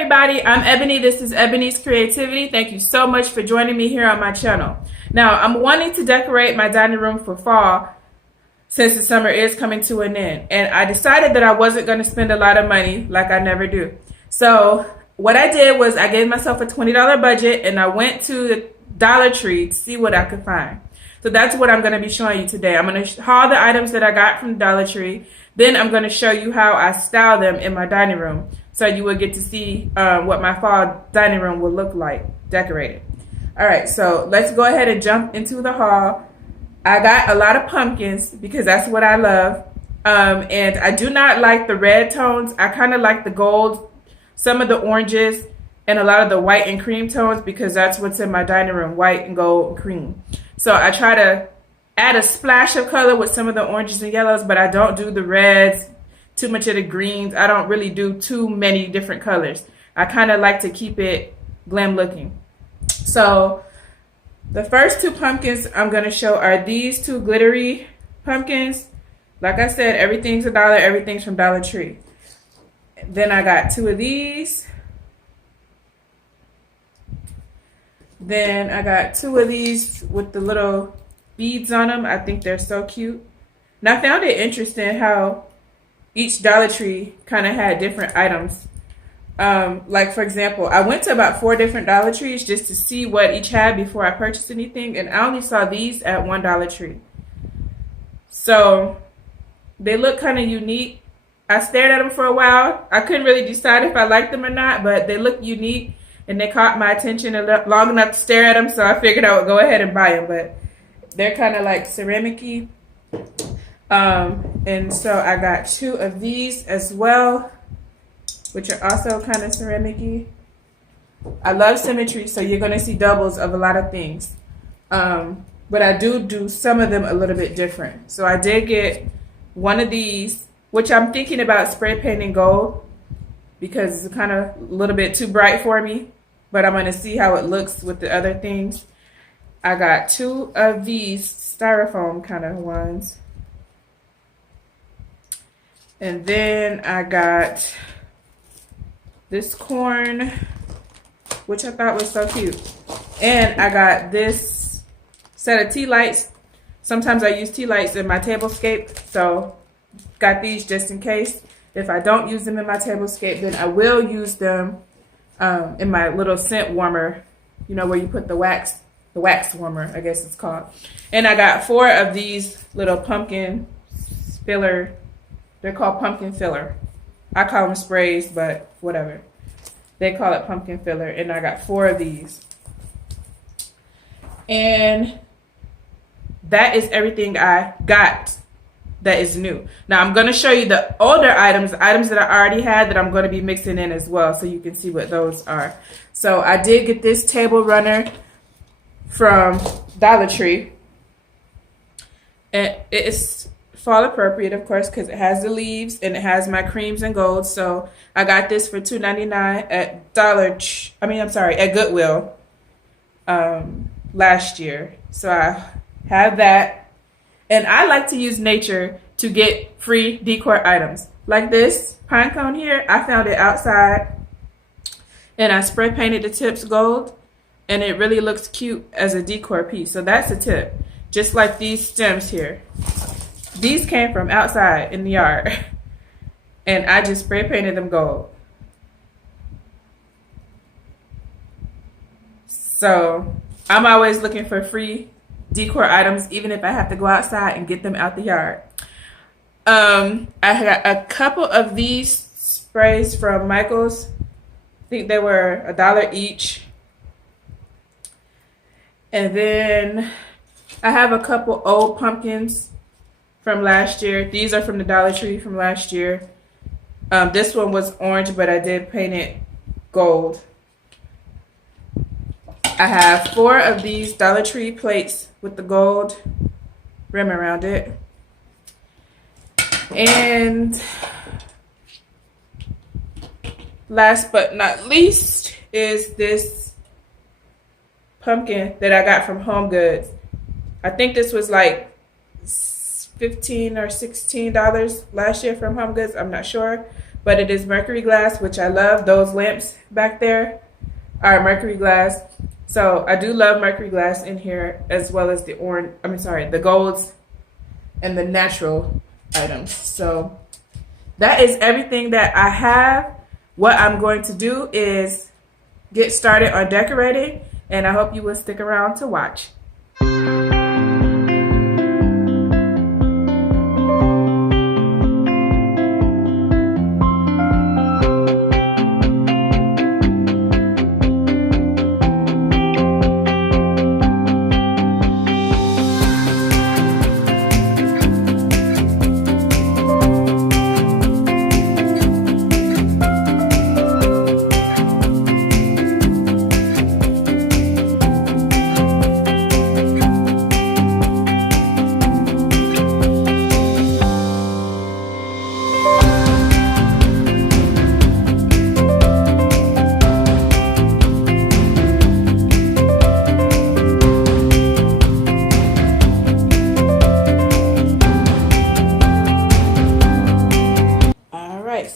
everybody, I'm Ebony. This is Ebony's Creativity. Thank you so much for joining me here on my channel. Now, I'm wanting to decorate my dining room for fall since the summer is coming to an end. And I decided that I wasn't going to spend a lot of money like I never do. So what I did was I gave myself a $20 budget and I went to the Dollar Tree to see what I could find. So that's what I'm going to be showing you today. I'm going to haul the items that I got from the Dollar Tree. Then I'm going to show you how I style them in my dining room. So you will get to see what my fall dining room will look like decorated. All right, so let's go ahead and jump into the haul. I got a lot of pumpkins because that's what I love. And I do not like the red tones. I kind of like the gold, some of the oranges, and a lot of the white and cream tones because that's what's in my dining room, white and gold and cream. So I try to add a splash of color with some of the oranges and yellows, but I don't do the reds, too much of the greens. I don't really do too many different colors. I kind of like to keep it glam looking. So the first two pumpkins I'm going to show are these two glittery pumpkins. Like I said, everything's $1, everything's from Dollar Tree. Then I got two of these. Then I got two of these with the little beads on them. I think they're so cute. And I found it interesting how each Dollar Tree kind of had different items. Like for example, I went to about 4 different Dollar Trees just to see what each had before I purchased anything. And I only saw these at one Dollar Tree. So they look kind of unique. I stared at them for a while. I couldn't really decide if I liked them or not, but they look unique. And they caught my attention long enough to stare at them, so I figured I would go ahead and buy them. But they're kind of like ceramic-y. And so I got 2 of these as well, which are also kind of ceramic-y. I love symmetry, so you're going to see doubles of a lot of things. But I do some of them a little bit different. So I did get one of these, which I'm thinking about spray painting gold because it's kind of a little bit too bright for me. But I'm going to see how it looks with the other things. I got 2 of these styrofoam kind of ones. And then I got this corn, which I thought was so cute. And I got this set of tea lights. Sometimes I use tea lights in my tablescape. So got these just in case. If I don't use them in my tablescape, then I will use them in my little scent warmer, you know, where you put the wax warmer, I guess it's called. And I got 4 of these little pumpkin filler. They're called pumpkin filler. I call them sprays, but whatever. They call it pumpkin filler. And I got 4 of these. And that is everything I got that is new. Now I'm going to show you the older items that I already had that I'm going to be mixing in as well so you can see what those are. So I did get this table runner from Dollar Tree. And it's fall appropriate, of course, because it has the leaves and it has my creams and golds. So I got this for $2.99 at Goodwill last year. So I have that. And I like to use nature to get free decor items. Like this pine cone here, I found it outside. And I spray painted the tips gold. And it really looks cute as a decor piece. So that's a tip. Just like these stems here. These came from outside in the yard. And I just spray painted them gold. So I'm always looking for free decor items, even if I have to go outside and get them out the yard. I got a couple of these sprays from Michael's. I think they were $1 each. And then I have a couple old pumpkins from last year. These are from the Dollar Tree from last year. This one was orange, but I did paint it gold. I have 4 of these Dollar Tree plates with the gold rim around it. And last but not least is this pumpkin that I got from Home Goods. I think this was like $15 or $16 last year from Home Goods. I'm not sure. but it is mercury glass, which I love. Those lamps back there are mercury glass. So I do love mercury glass in here, as well as the the golds and the natural items. So that is everything that I have. What I'm going to do is get started on decorating, and I hope you will stick around to watch.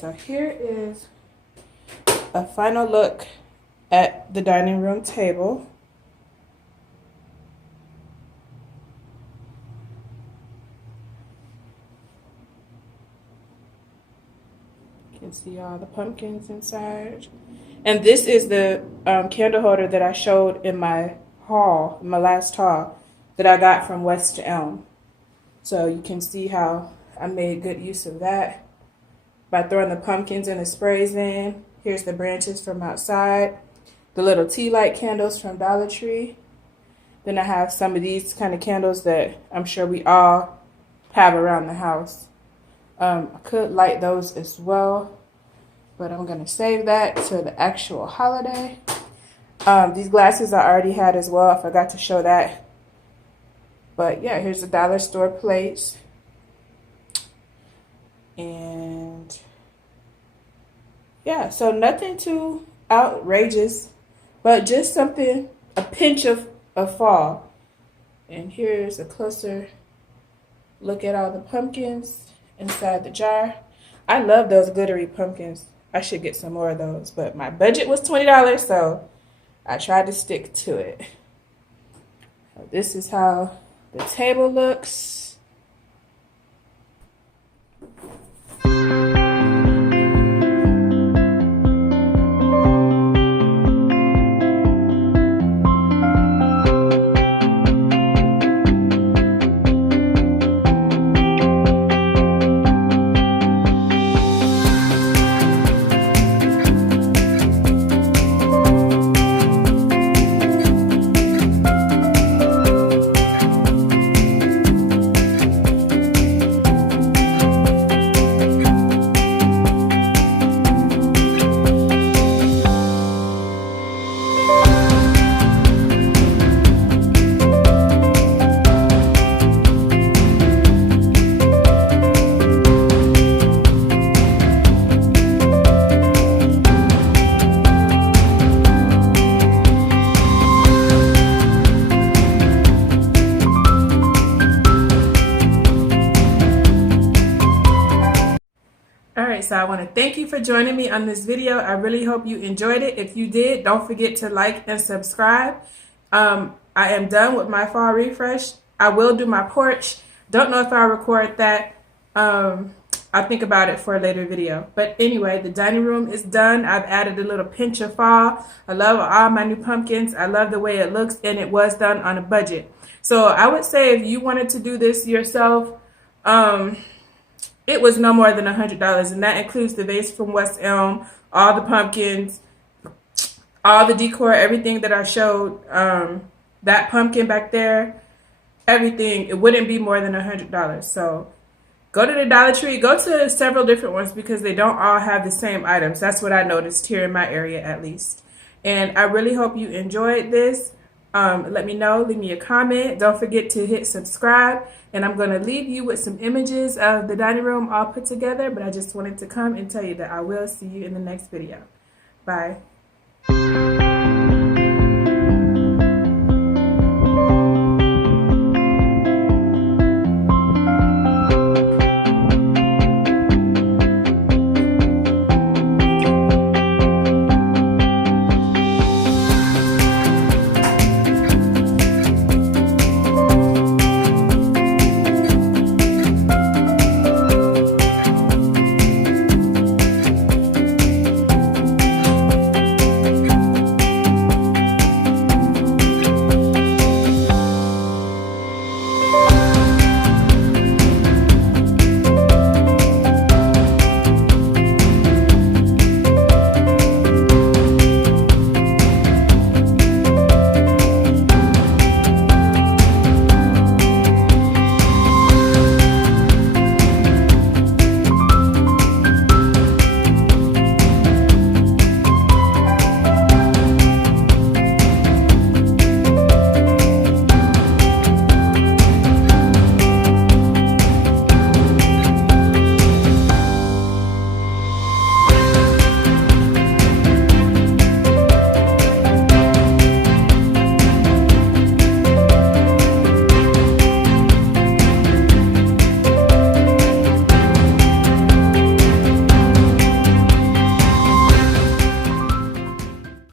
So here is a final look at the dining room table. You can see all the pumpkins inside. And this is the candle holder that I showed in my haul, my last haul, that I got from West Elm. So you can see how I made good use of that by throwing the pumpkins and the sprays in. Here's the branches from outside, the little tea light candles from Dollar Tree. Then I have some of these kind of candles that I'm sure we all have around the house. I could light those as well, but I'm gonna save that to the actual holiday. These glasses I already had as well. I forgot to show that. But yeah, here's the dollar store plates. And yeah, so nothing too outrageous, but just something, a pinch of fall. And here's a closer look at all the pumpkins inside the jar. I love those glittery pumpkins. I should get some more of those, but my budget was $20, so I tried to stick to it. So this is how the table looks. So I want to thank you for joining me on this video. I really hope you enjoyed it. If you did, don't forget to like and subscribe. I am done with my fall refresh. I will do my porch. Don't know if I'll record that. I'll think about it for a later video. But anyway, the dining room is done. I've added a little pinch of fall. I love all my new pumpkins. I love the way it looks, and it was done on a budget. So I would say if you wanted to do this yourself, it was no more than $100, and that includes the vase from West Elm, all the pumpkins, all the decor, everything that I showed, that pumpkin back there, everything. It wouldn't be more than $100. So go to the Dollar Tree. Go to several different ones because they don't all have the same items. That's what I noticed here in my area at least. And I really hope you enjoyed this. Let me know. Leave me a comment. Don't forget to hit subscribe. And I'm going to leave you with some images of the dining room all put together. But I just wanted to come and tell you that I will see you in the next video. Bye.